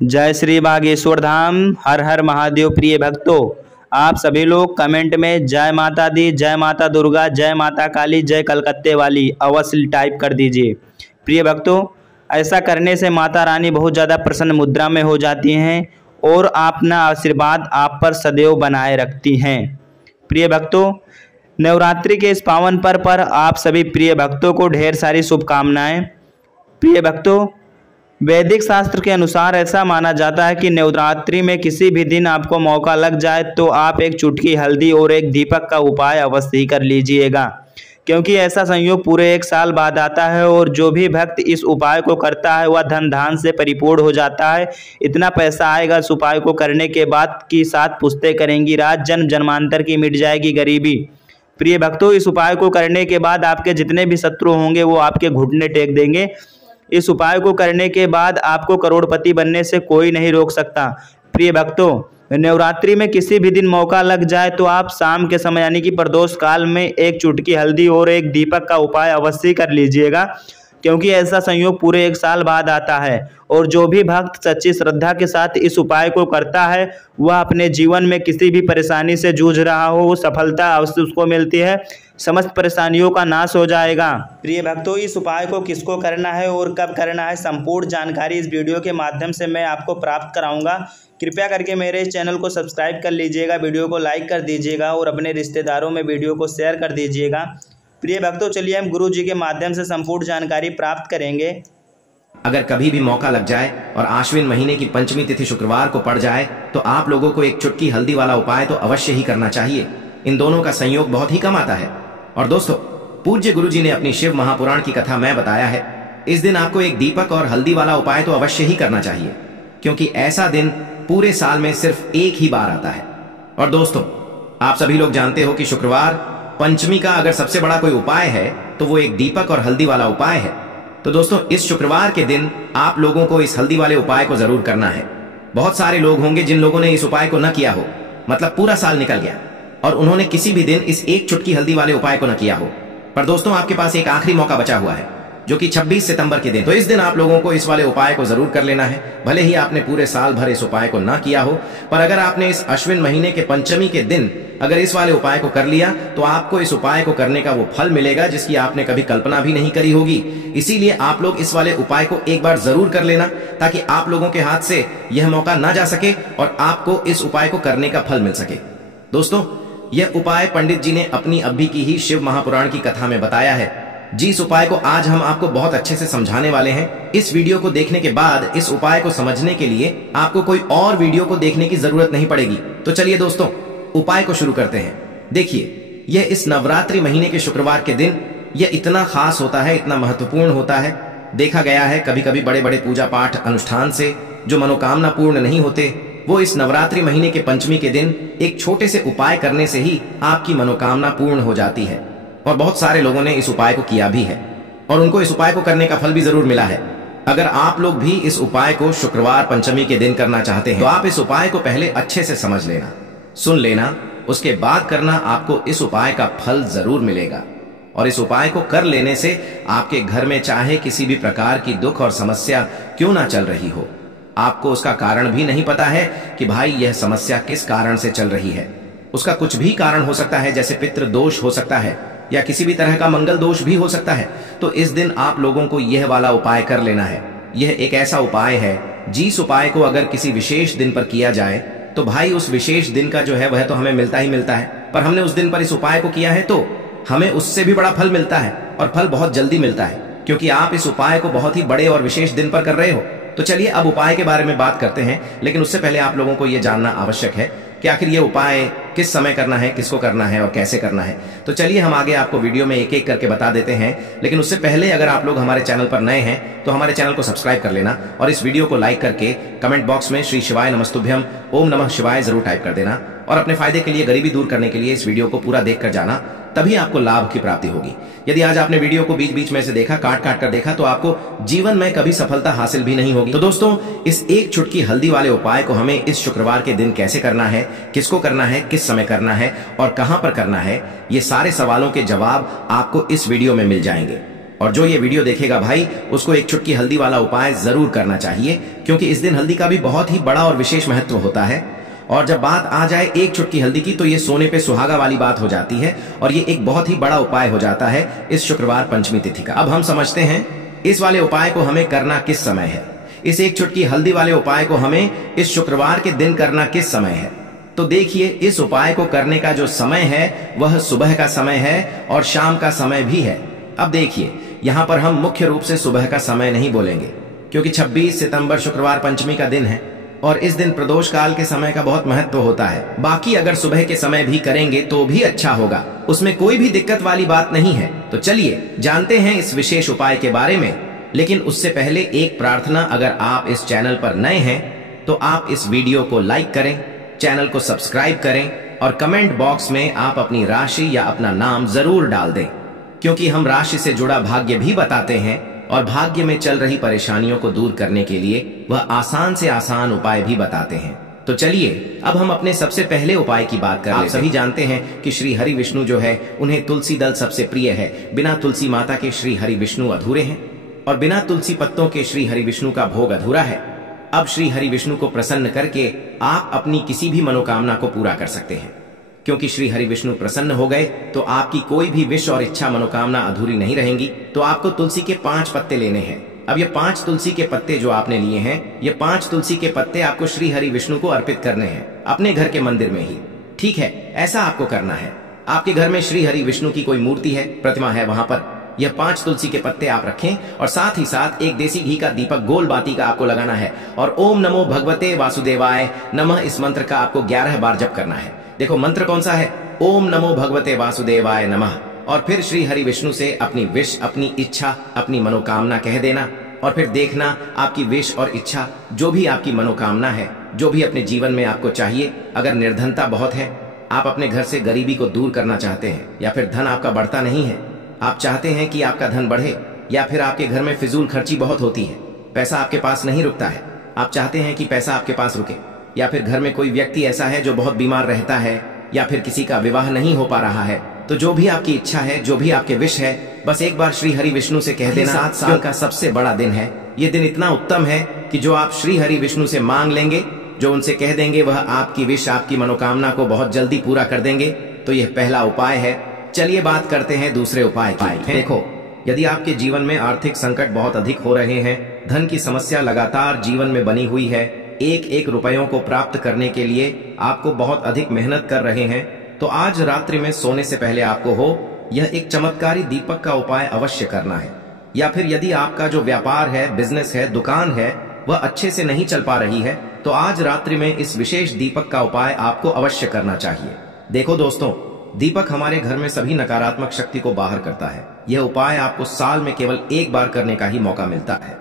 जय श्री बागेश्वर धाम। हर हर महादेव। प्रिय भक्तों, आप सभी लोग कमेंट में जय माता दी, जय माता दुर्गा, जय माता काली, जय कलकत्ते वाली अवश्य टाइप कर दीजिए। प्रिय भक्तों, ऐसा करने से माता रानी बहुत ज़्यादा प्रसन्न मुद्रा में हो जाती हैं और अपना आशीर्वाद आप पर सदैव बनाए रखती हैं। प्रिय भक्तों, नवरात्रि के इस पावन पर्व पर आप सभी प्रिय भक्तों को ढेर सारी शुभकामनाएं। प्रिय भक्तों, वैदिक शास्त्र के अनुसार ऐसा माना जाता है कि नवरात्रि में किसी भी दिन आपको मौका लग जाए तो आप एक चुटकी हल्दी और एक दीपक का उपाय अवश्य ही कर लीजिएगा, क्योंकि ऐसा संयोग पूरे एक साल बाद आता है और जो भी भक्त इस उपाय को करता है वह धन धान से परिपूर्ण हो जाता है। इतना पैसा आएगा इस उपाय को करने के बाद कि 7 पुश्तें करेंगी राज, जन्म जन्मांतर की मिट जाएगी गरीबी। प्रिय भक्तों, इस उपाय को करने के बाद आपके जितने भी शत्रु होंगे वो आपके घुटने टेक देंगे। इस उपाय को करने के बाद आपको करोड़पति बनने से कोई नहीं रोक सकता। प्रिय भक्तों, नवरात्रि में किसी भी दिन मौका लग जाए तो आप शाम के समय यानी कि प्रदोष काल में एक चुटकी हल्दी और एक दीपक का उपाय अवश्य कर लीजिएगा, क्योंकि ऐसा संयोग पूरे एक साल बाद आता है। और जो भी भक्त सच्ची श्रद्धा के साथ इस उपाय को करता है वह अपने जीवन में किसी भी परेशानी से जूझ रहा हो वो सफलता अवश्य उसको मिलती है, समस्त परेशानियों का नाश हो जाएगा। प्रिय भक्तों, इस उपाय को किसको करना है और कब करना है संपूर्ण जानकारी इस वीडियो के माध्यम से मैं आपको प्राप्त कराऊंगा। कृपया करके मेरे इस चैनल को सब्सक्राइब कर लीजिएगा, वीडियो को लाइक कर दीजिएगा और अपने रिश्तेदारों में वीडियो को शेयर कर दीजिएगा। प्रिय भक्तों, चलिए हम गुरु जी के माध्यम से संपूर्ण जानकारी प्राप्त करेंगे। अगर कभी भी मौका लग जाए और आश्विन महीने की पंचमी तिथि शुक्रवार को पड़ जाए तो आप लोगों को एक चुटकी हल्दी वाला उपाय तो अवश्य ही करना चाहिए। इन दोनों का संयोग बहुत ही कम आता है। और दोस्तों, पूज्य गुरु जी ने अपनी शिव महापुराण की कथा में बताया है, इस दिन आपको एक दीपक और हल्दी वाला उपाय तो अवश्य ही करना चाहिए, क्योंकि ऐसा दिन पूरे साल में सिर्फ एक ही बार आता है। और दोस्तों, आप सभी लोग जानते हो कि शुक्रवार पंचमी का अगर सबसे बड़ा कोई उपाय है तो वो एक दीपक और हल्दी वाला उपाय है। तो दोस्तों, इस शुक्रवार के दिन आप लोगों को इस हल्दी वाले उपाय को जरूर करना है। बहुत सारे लोग होंगे जिन लोगों ने इस उपाय को न किया हो, मतलब पूरा साल निकल गया और उन्होंने किसी भी दिन इस एक चुटकी हल्दी वाले उपाय को न किया हो। पर दोस्तों, आपके पास एक आखिरी मौका बचा हुआ है, जो कि 26 सितंबर के दिन। तो इस दिन आप लोगों को इस वाले उपाय को जरूर कर लेना है। भले ही आपने पूरे साल भर इस उपाय को ना किया हो, पर अगर आपने इस अश्विन महीने के पंचमी के दिन अगर इस वाले उपाय को कर लिया तो आपको इस उपाय को करने का वो फल मिलेगा जिसकी आपने कभी कल्पना भी नहीं करी होगी। इसीलिए आप लोग इस वाले उपाय को एक बार जरूर कर लेना, ताकि आप लोगों के हाथ से यह मौका ना जा सके और आपको इस उपाय को करने का फल मिल सके। दोस्तों, यह उपाय पंडित जी ने अपनी अभी की ही शिव महापुराण की कथा में बताया है। जिस उपाय को आज हम आपको बहुत अच्छे से समझाने वाले हैं, इस वीडियो को देखने के बाद इस उपाय को समझने के लिए आपको कोई और वीडियो को देखने की जरूरत नहीं पड़ेगी। तो चलिए दोस्तों, उपाय को शुरू करते हैं। देखिए, यह इस नवरात्रि महीने के शुक्रवार के दिन यह इतना खास होता है, इतना महत्वपूर्ण होता है। देखा गया है कभी कभी बड़े बड़े पूजा पाठ अनुष्ठान से जो मनोकामना पूर्ण नहीं होते, वो इस नवरात्रि महीने के पंचमी के दिन एक छोटे से उपाय करने से ही आपकी मनोकामना पूर्ण हो जाती है। और बहुत सारे लोगों ने इस उपाय को किया भी है और उनको इस उपाय को करने का फल भी जरूर मिला है। अगर आप लोग भी इस उपाय को शुक्रवार पंचमी के दिन करना चाहते हैं तो आप इस उपाय को पहले अच्छे से समझ लेना, सुन लेना, उसके बाद करना। आपको इस उपाय का फल जरूर मिलेगा। और इस उपाय को कर लेने से आपके घर में चाहे किसी भी प्रकार की दुख और समस्या क्यों ना चल रही हो, आपको उसका कारण भी नहीं पता है कि भाई यह समस्या किस कारण से चल रही है। उसका कुछ भी कारण हो सकता है, जैसे पितृ दोष हो सकता है या किसी भी तरह का मंगल दोष भी हो सकता है। तो इस दिन आप लोगों को यह वाला उपाय कर लेना है। यह एक ऐसा उपाय है जिस उपाय को अगर किसी विशेष दिन पर किया जाए तो भाई उस विशेष दिन का जो है वह तो हमें मिलता ही मिलता है, पर हमने उस दिन पर इस उपाय को किया है तो हमें उससे भी बड़ा फल मिलता है और फल बहुत जल्दी मिलता है, क्योंकि आप इस उपाय को बहुत ही बड़े और विशेष दिन पर कर रहे हो। तो चलिए अब उपाय के बारे में बात करते हैं, लेकिन उससे पहले आप लोगों को यह जानना आवश्यक है कि आखिर ये उपाय किस समय करना है, किसको करना है और कैसे करना है। तो चलिए हम आगे आपको वीडियो में एक एक करके बता देते हैं, लेकिन उससे पहले अगर आप लोग हमारे चैनल पर नए हैं तो हमारे चैनल को सब्सक्राइब कर लेना और इस वीडियो को लाइक करके कमेंट बॉक्स में श्री शिवाय नमस्तुभ्यम, ओम नमः शिवाय जरूर टाइप कर देना। और अपने फायदे के लिए, गरीबी दूर करने के लिए इस वीडियो को पूरा देख कर जाना, तभी आपको लाभ की प्राप्ति होगी। यदि आज आपने वीडियो को बीच बीच में से देखा, काट काट कर देखा, तो आपको जीवन में कभी सफलता हासिल भी नहीं होगी। तो दोस्तों, इस एक चुटकी हल्दी वाले उपाय को हमें इस शुक्रवार के दिन कैसे करना है, किसको करना है, किस समय करना है और कहां पर करना है, ये सारे सवालों के जवाब आपको इस वीडियो में मिल जाएंगे। और जो ये वीडियो देखेगा भाई, उसको एक चुटकी हल्दी वाला उपाय जरूर करना चाहिए, क्योंकि इस दिन हल्दी का भी बहुत ही बड़ा और विशेष महत्व होता है। और जब बात आ जाए एक चुटकी हल्दी की, तो ये सोने पे सुहागा वाली बात हो जाती है और ये एक बहुत ही बड़ा उपाय हो जाता है इस शुक्रवार पंचमी तिथि का। अब हम समझते हैं इस वाले उपाय को हमें करना किस समय है। इस एक चुटकी हल्दी वाले उपाय को हमें इस शुक्रवार के दिन करना किस समय है। तो देखिए, इस उपाय को करने का जो समय है वह सुबह का समय है और शाम का समय भी है। अब देखिए, यहाँ पर हम मुख्य रूप से सुबह का समय नहीं बोलेंगे, क्योंकि 26 सितंबर शुक्रवार पंचमी का दिन है और इस दिन प्रदोष काल के समय का बहुत महत्व होता है। बाकी अगर सुबह के समय भी करेंगे तो भी अच्छा होगा, उसमें कोई भी दिक्कत वाली बात नहीं है। तो चलिए जानते हैं इस विशेष उपाय के बारे में। लेकिन उससे पहले एक प्रार्थना, अगर आप इस चैनल पर नए हैं तो आप इस वीडियो को लाइक करें, चैनल को सब्सक्राइब करें और कमेंट बॉक्स में आप अपनी राशि या अपना नाम जरूर डाल दें, क्योंकि हम राशि से जुड़ा भाग्य भी बताते हैं और भाग्य में चल रही परेशानियों को दूर करने के लिए वह आसान से आसान उपाय भी बताते हैं। तो चलिए अब हम अपने सबसे पहले उपाय की बात करें। आप सभी जानते हैं कि श्री हरि विष्णु जो है, उन्हें तुलसी दल सबसे प्रिय है। बिना तुलसी माता के श्री हरि विष्णु अधूरे हैं और बिना तुलसी पत्तों के श्री हरि विष्णु का भोग अधूरा है। अब श्री हरि विष्णु को प्रसन्न करके आप अपनी किसी भी मनोकामना को पूरा कर सकते हैं, क्योंकि श्री हरि विष्णु प्रसन्न हो गए तो आपकी कोई भी विश और इच्छा मनोकामना अधूरी नहीं रहेंगी। तो आपको तुलसी के 5 पत्ते लेने हैं। अब ये 5 तुलसी के पत्ते जो आपने लिए हैं, ये 5 तुलसी के पत्ते आपको श्री हरि विष्णु को अर्पित करने हैं अपने घर के मंदिर में ही। ठीक है, ऐसा आपको करना है। आपके घर में श्री हरि विष्णु की कोई मूर्ति है, प्रतिमा है, वहां पर यह 5 तुलसी के पत्ते आप रखें और साथ ही साथ एक देसी घी का दीपक गोल बाती का आपको लगाना है और ओम नमो भगवते वासुदेवाय नमः इस मंत्र का आपको 11 बार जप करना है। देखो मंत्र कौन सा है, ओम नमो भगवते वासुदेवाय नमः। और फिर श्री हरि विष्णु से अपनी विश, अपनी इच्छा, अपनी मनोकामना कह देना और फिर देखना आपकी विश और इच्छा, जो भी आपकी मनोकामना है, जो भी अपने जीवन में आपको चाहिए। अगर निर्धनता बहुत है, आप अपने घर से गरीबी को दूर करना चाहते हैं, या फिर धन आपका बढ़ता नहीं है, आप चाहते हैं कि आपका धन बढ़े, या फिर आपके घर में फिजूल खर्ची बहुत होती है, पैसा आपके पास नहीं रुकता है, आप चाहते हैं कि पैसा आपके पास रुके, या फिर घर में कोई व्यक्ति ऐसा है जो बहुत बीमार रहता है, या फिर किसी का विवाह नहीं हो पा रहा है, तो जो भी आपकी इच्छा है, जो भी आपके विश है, बस एक बार श्री हरि विष्णु से कह देना। 7 साल का सबसे बड़ा दिन है। ये दिन इतना उत्तम है कि जो आप श्री हरि विष्णु से मांग लेंगे, जो उनसे कह देंगे, वह आपकी विश, आपकी मनोकामना को बहुत जल्दी पूरा कर देंगे। तो यह पहला उपाय है। चलिए बात करते हैं दूसरे उपाय की। देखो, यदि आपके जीवन में आर्थिक संकट बहुत अधिक हो रहे हैं, धन की समस्या लगातार जीवन में बनी हुई है, एक एक रुपयों को प्राप्त करने के लिए आपको बहुत अधिक मेहनत कर रहे हैं, तो आज रात्रि में सोने से पहले आपको हो यह एक चमत्कारी दीपक का उपाय अवश्य करना है। या फिर यदि आपका जो व्यापार है, बिजनेस है, दुकान है, वह अच्छे से नहीं चल पा रही है, तो आज रात्रि में इस विशेष दीपक का उपाय आपको अवश्य करना चाहिए। देखो दोस्तों, दीपक हमारे घर में सभी नकारात्मक शक्ति को बाहर करता है। यह उपाय आपको साल में केवल एक बार करने का ही मौका मिलता है।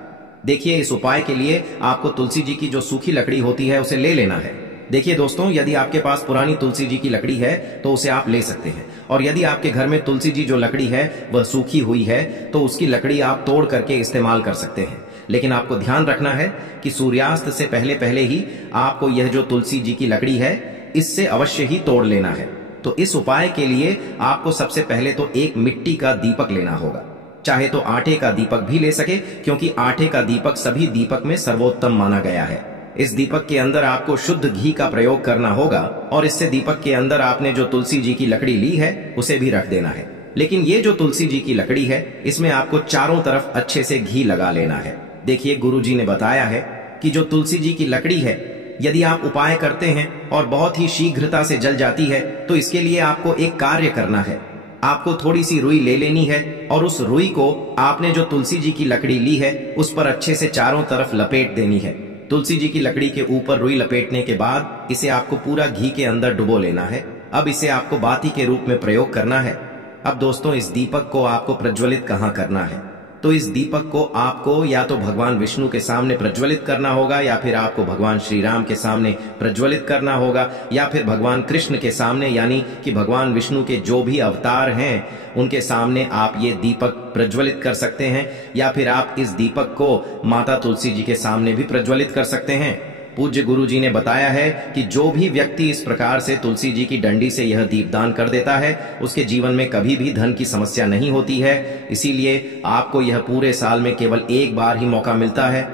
देखिए, इस उपाय के लिए आपको तुलसी जी की जो सूखी लकड़ी होती है उसे ले लेना है। देखिए दोस्तों, यदि आपके पास पुरानी तुलसी जी की लकड़ी है तो उसे आप ले सकते हैं, और यदि आपके घर में तुलसी जी जो लकड़ी है वह सूखी हुई है तो उसकी लकड़ी आप तोड़ करके इस्तेमाल कर सकते हैं। लेकिन आपको ध्यान रखना है कि सूर्यास्त से पहले पहले ही आपको यह जो तुलसी जी की लकड़ी है इससे अवश्य ही तोड़ लेना है। तो इस उपाय के लिए आपको सबसे पहले तो एक मिट्टी का दीपक लेना होगा। चाहे तो आटे का दीपक भी ले सके, क्योंकि आटे का दीपक सभी दीपक में सर्वोत्तम माना गया है। इस दीपक के अंदर आपको शुद्ध घी का प्रयोग करना होगा और इससे दीपक के अंदर आपने जो तुलसी जी की लकड़ी ली है उसे भी रख देना है। लेकिन ये जो तुलसी जी की लकड़ी है, इसमें आपको चारों तरफ अच्छे से घी लगा लेना है। देखिए, गुरु जी ने बताया है कि जो तुलसी जी की लकड़ी है, यदि आप उपाय करते हैं और बहुत ही शीघ्रता से जल जाती है, तो इसके लिए आपको एक कार्य करना है। आपको थोड़ी सी रुई ले लेनी है और उस रुई को आपने जो तुलसी जी की लकड़ी ली है उस पर अच्छे से चारों तरफ लपेट देनी है। तुलसी जी की लकड़ी के ऊपर रुई लपेटने के बाद इसे आपको पूरा घी के अंदर डुबो लेना है। अब इसे आपको बाती के रूप में प्रयोग करना है। अब दोस्तों, इस दीपक को आपको प्रज्वलित कहाँ करना है? तो इस दीपक को आपको या तो भगवान विष्णु के सामने प्रज्वलित करना होगा, या फिर आपको भगवान श्री राम के सामने प्रज्वलित करना होगा, या फिर भगवान कृष्ण के सामने, यानी कि भगवान विष्णु के जो भी अवतार हैं उनके सामने आप ये दीपक प्रज्वलित कर सकते हैं, या फिर आप इस दीपक को माता तुलसी जी के सामने भी प्रज्वलित कर सकते हैं। पूज्य गुरु जी ने बताया है कि जो भी व्यक्ति इस प्रकार से तुलसी जी की डंडी से यह दीपदान कर देता है उसके जीवन में कभी भी धन की समस्या नहीं होती है। इसीलिए आपको यह पूरे साल में केवल एक बार ही मौका मिलता है।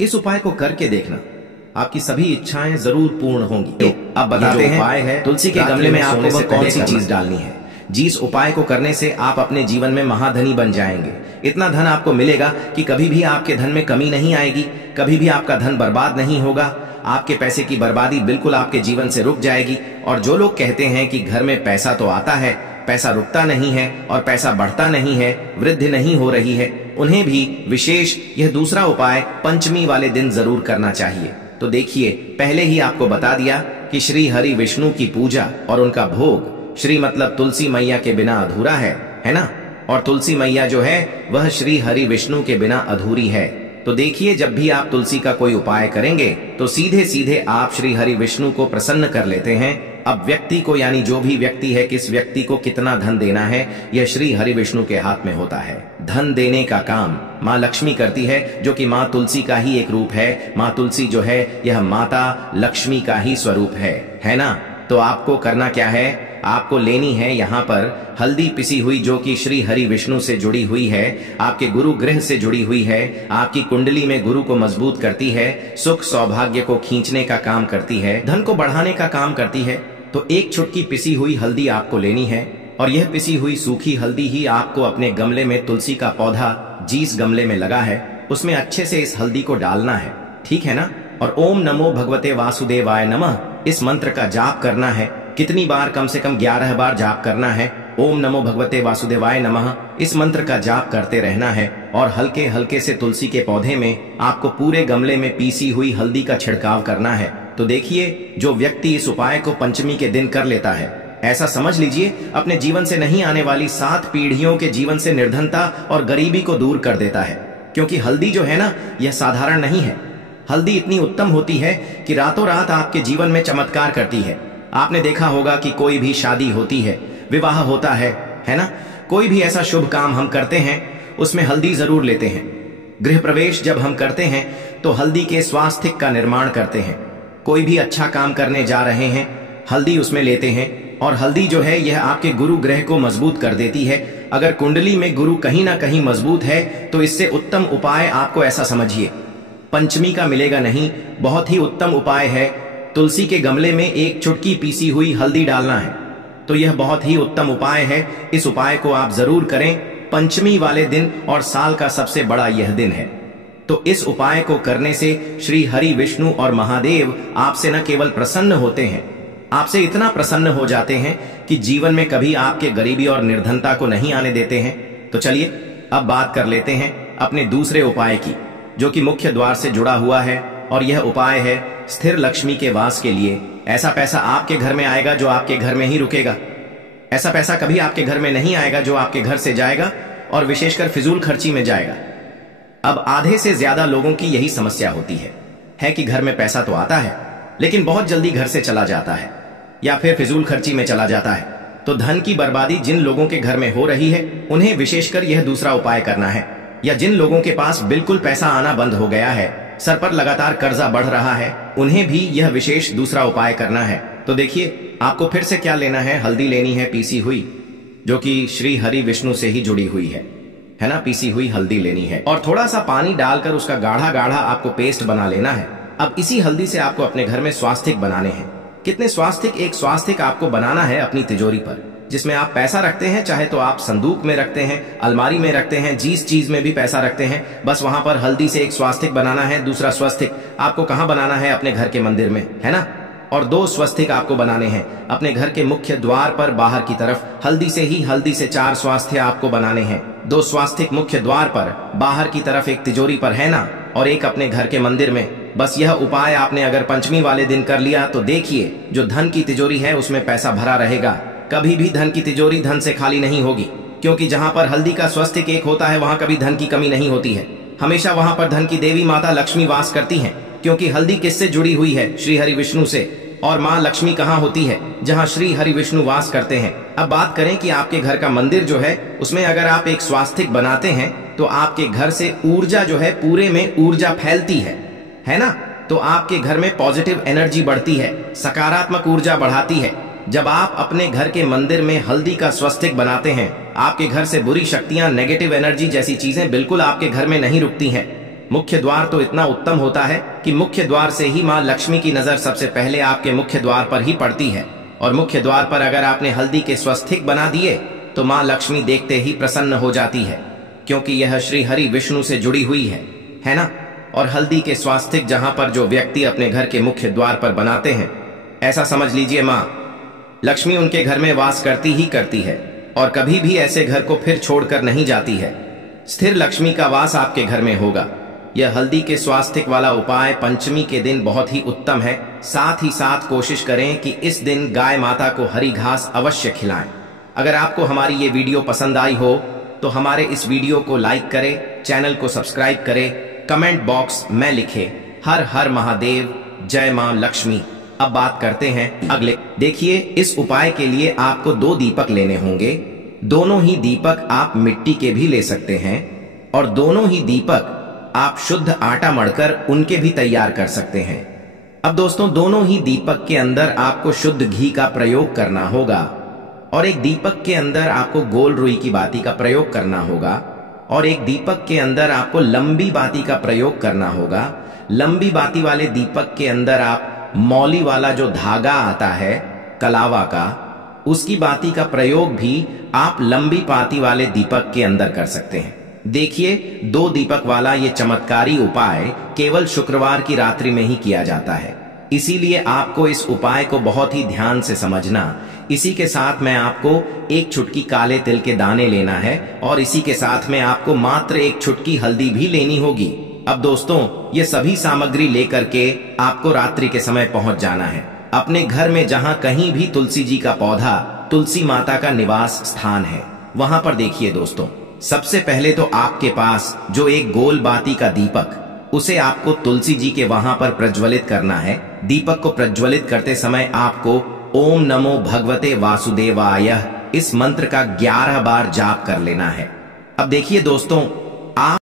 इस उपाय को करके देखना, आपकी सभी इच्छाएं जरूर पूर्ण होंगी। अब बताते हैं उपाय है तुलसी के गमले में आपको कौन सी चीज डालनी है। जिस उपाय को करने से आप अपने जीवन में महाधनी बन जाएंगे। इतना धन आपको मिलेगा कि कभी भी आपके धन में कमी नहीं आएगी, कभी भी आपका धन बर्बाद नहीं होगा। आपके पैसे की बर्बादी बिल्कुल आपके जीवन से रुक जाएगी। और जो लोग कहते हैं कि घर में पैसा तो आता है, पैसा रुकता नहीं है और पैसा बढ़ता नहीं है, वृद्धि नहीं हो रही है, उन्हें भी विशेष यह दूसरा उपाय पंचमी वाले दिन जरूर करना चाहिए। तो देखिए, पहले ही आपको बता दिया कि श्री हरि विष्णु की पूजा और उनका भोग, श्री मतलब तुलसी मैया के बिना अधूरा है ना। और तुलसी मैया जो है वह श्री हरि विष्णु के बिना अधूरी है। तो देखिए, जब भी आप तुलसी का कोई उपाय करेंगे तो सीधे सीधे आप श्री हरि विष्णु को प्रसन्न कर लेते हैं। अब व्यक्ति को, यानी जो भी व्यक्ति है, किस व्यक्ति को कितना धन देना है, यह श्री हरि विष्णु के हाथ में होता है। धन देने का काम माँ लक्ष्मी करती है, जो कि माँ तुलसी का ही एक रूप है। माँ तुलसी जो है यह माता लक्ष्मी का ही स्वरूप है ना। तो आपको करना क्या है, आपको लेनी है यहाँ पर हल्दी पिसी हुई, जो कि श्री हरि विष्णु से जुड़ी हुई है, आपके गुरु ग्रह से जुड़ी हुई है, आपकी कुंडली में गुरु को मजबूत करती है, सुख सौभाग्य को खींचने का काम करती है, धन को बढ़ाने का काम करती है। तो एक चुटकी पिसी हुई हल्दी आपको लेनी है और यह पिसी हुई सूखी हल्दी ही आपको अपने गमले में, तुलसी का पौधा जिस गमले में लगा है उसमें अच्छे से इस हल्दी को डालना है, ठीक है ना। और ओम नमो भगवते वासुदेवाय नमः इस मंत्र का जाप करना है। कितनी बार? कम से कम 11 बार जाप करना है। ओम नमो भगवते वासुदेवाय नमः इस मंत्र का जाप करते रहना है। और हल्के हल्के से तुलसी के पौधे में आपको पूरे गमले में पीसी हुई हल्दी का छिड़काव करना है। तो देखिए, जो व्यक्ति इस उपाय को पंचमी के दिन कर लेता है, ऐसा समझ लीजिए अपने जीवन से नहीं आने वाली 7 पीढ़ियों के जीवन से निर्धनता और गरीबी को दूर कर देता है। क्योंकि हल्दी जो है ना, यह साधारण नहीं है। हल्दी इतनी उत्तम होती है कि रातों रात आपके जीवन में चमत्कार करती है। आपने देखा होगा कि कोई भी शादी होती है, विवाह होता है ना, कोई भी ऐसा शुभ काम हम करते हैं उसमें हल्दी जरूर लेते हैं। गृह प्रवेश जब हम करते हैं तो हल्दी के स्वास्तिक का निर्माण करते हैं। कोई भी अच्छा काम करने जा रहे हैं, हल्दी उसमें लेते हैं। और हल्दी जो है यह आपके गुरु ग्रह को मजबूत कर देती है। अगर कुंडली में गुरु कहीं ना कहीं मजबूत है तो इससे उत्तम उपाय आपको ऐसा समझिए पंचमी का मिलेगा नहीं। बहुत ही उत्तम उपाय है, तुलसी के गमले में एक चुटकी पीसी हुई हल्दी डालना है। तो यह बहुत ही उत्तम उपाय है। इस उपाय को आप जरूर करें पंचमी वाले दिन, और साल का सबसे बड़ा यह दिन है। तो इस उपाय को करने से श्री हरि विष्णु और महादेव आपसे न केवल प्रसन्न होते हैं, आपसे इतना प्रसन्न हो जाते हैं कि जीवन में कभी आपके गरीबी और निर्धनता को नहीं आने देते हैं। तो चलिए अब बात कर लेते हैं अपने दूसरे उपाय की, जो कि मुख्य द्वार से जुड़ा हुआ है। और यह उपाय है स्थिर लक्ष्मी के वास के लिए। ऐसा पैसा आपके घर में आएगा जो आपके घर में ही रुकेगा। ऐसा पैसा कभी आपके घर में नहीं आएगा जो आपके घर से जाएगा, और विशेषकर फिजूल खर्ची में जाएगा। अब आधे से ज्यादा लोगों की यही समस्या होती है कि घर में पैसा तो आता है लेकिन बहुत जल्दी घर से चला जाता है या फिर फिजूल खर्ची में चला जाता है। तो धन की बर्बादी जिन लोगों के घर में हो रही है उन्हें विशेषकर यह दूसरा उपाय करना है। या जिन लोगों के पास बिल्कुल पैसा आना बंद हो गया है, सर पर लगातार कर्जा बढ़ रहा है, उन्हें भी यह विशेष दूसरा उपाय करना है। तो देखिए, आपको फिर से क्या लेना है, हल्दी लेनी है पीसी हुई, जो कि श्री हरि विष्णु से ही जुड़ी हुई है ना। पीसी हुई हल्दी लेनी है और थोड़ा सा पानी डालकर उसका गाढ़ा गाढ़ा आपको पेस्ट बना लेना है। अब इसी हल्दी से आपको अपने घर में स्वास्तिक बनाने हैं। कितने स्वास्तिक? एक स्वास्तिक आपको बनाना है अपनी तिजोरी पर, जिसमें आप पैसा रखते हैं, चाहे तो आप संदूक में रखते हैं, अलमारी में रखते हैं, जिस चीज में भी पैसा रखते हैं, बस वहां पर हल्दी से एक स्वास्तिक बनाना है। दूसरा स्वास्तिक आपको कहां बनाना है? अपने घर के मंदिर में, है ना। और 2 स्वास्तिक आपको बनाने हैं अपने घर के मुख्य द्वार पर बाहर की तरफ। हल्दी से 4 स्वास्तिक आपको बनाने हैं। 2 स्वास्तिक मुख्य द्वार पर बाहर की तरफ, एक तिजोरी पर, है ना, और एक अपने घर के मंदिर में। बस यह उपाय आपने अगर पंचमी वाले दिन कर लिया तो देखिए, जो धन की तिजोरी है उसमें पैसा भरा रहेगा। कभी भी धन की तिजोरी धन से खाली नहीं होगी, क्योंकि जहां पर हल्दी का स्वास्तिक एक होता है वहां कभी धन की कमी नहीं होती है। हमेशा वहां पर धन की देवी माता लक्ष्मी वास करती हैं, क्योंकि हल्दी किससे जुड़ी हुई है? श्री हरि विष्णु से। और माँ लक्ष्मी कहाँ होती है? जहाँ श्री हरि विष्णु वास करते हैं। अब बात करें कि आपके घर का मंदिर जो है उसमें अगर आप एक स्वास्तिक बनाते हैं तो आपके घर से ऊर्जा जो है, पूरे में ऊर्जा फैलती है ना। तो आपके घर में पॉजिटिव एनर्जी बढ़ती है, सकारात्मक ऊर्जा बढ़ाती है। जब आप अपने घर के मंदिर में हल्दी का स्वस्तिक बनाते हैं, आपके घर से बुरी शक्तियां, नेगेटिव एनर्जी जैसी चीजें बिल्कुल आपके घर में नहीं रुकती हैं। मुख्य द्वार तो इतना उत्तम होता है कि मुख्य द्वार से ही माँ लक्ष्मी की नजर सबसे पहले आपके मुख्य द्वार पर ही पड़ती है। और मुख्य द्वार पर अगर आपने हल्दी के स्वस्तिक बना दिए तो माँ लक्ष्मी देखते ही प्रसन्न हो जाती है, क्योंकि यह श्री हरि विष्णु से जुड़ी हुई है ना। और हल्दी के स्वास्तिक जहां पर जो व्यक्ति अपने घर के मुख्य द्वार पर बनाते हैं, ऐसा समझ लीजिए माँ लक्ष्मी उनके घर में वास करती ही करती है और कभी भी ऐसे घर को फिर छोड़कर नहीं जाती है। स्थिर लक्ष्मी का वास आपके घर में होगा। यह हल्दी के स्वास्तिक वाला उपाय पंचमी के दिन बहुत ही उत्तम है। साथ ही साथ कोशिश करें कि इस दिन गाय माता को हरी घास अवश्य खिलाएं। अगर आपको हमारी ये वीडियो पसंद आई हो तो हमारे इस वीडियो को लाइक करें, चैनल को सब्सक्राइब करें, कमेंट बॉक्स में लिखें हर हर महादेव, जय मां लक्ष्मी। अब बात करते हैं अगले। देखिए, इस उपाय के लिए आपको 2 दीपक लेने होंगे। दोनों ही दीपक आप मिट्टी के भी ले सकते हैं और दोनों ही दीपक आप शुद्ध आटा मढ़कर उनके भी तैयार कर सकते हैं। अब दोस्तों, दोनों ही दीपक के अंदर आपको शुद्ध घी का प्रयोग करना होगा और एक दीपक के अंदर आपको गोल रुई की बाती का प्रयोग करना होगा और एक दीपक के अंदर आपको लंबी बाती का प्रयोग करना होगा। लंबी बाती वाले दीपक के अंदर आप मौली वाला जो धागा आता है कलावा का, उसकी बाती का प्रयोग भी आप लंबी बाती वाले दीपक के अंदर कर सकते हैं। देखिए, 2 दीपक वाला ये चमत्कारी उपाय केवल शुक्रवार की रात्रि में ही किया जाता है, इसीलिए आपको इस उपाय को बहुत ही ध्यान से समझना। इसी के साथ में आपको 1 चुटकी काले तिल के दाने लेना है और इसी के साथ में आपको मात्र 1 चुटकी हल्दी भी लेनी होगी। अब दोस्तों, ये सभी सामग्री लेकर के आपको रात्रि के समय पहुंच जाना है अपने घर में, जहां कहीं भी तुलसी जी का पौधा, तुलसी माता का निवास स्थान है, वहां पर देखिए दोस्तों, सबसे पहले तो आपके पास जो एक गोल बाती का दीपक, उसे आपको तुलसी जी के वहां पर प्रज्वलित करना है। दीपक को प्रज्वलित करते समय आपको ओम नमो भगवते वासुदेवाय इस मंत्र का 11 बार जाप कर लेना है। अब देखिए दोस्तों, आप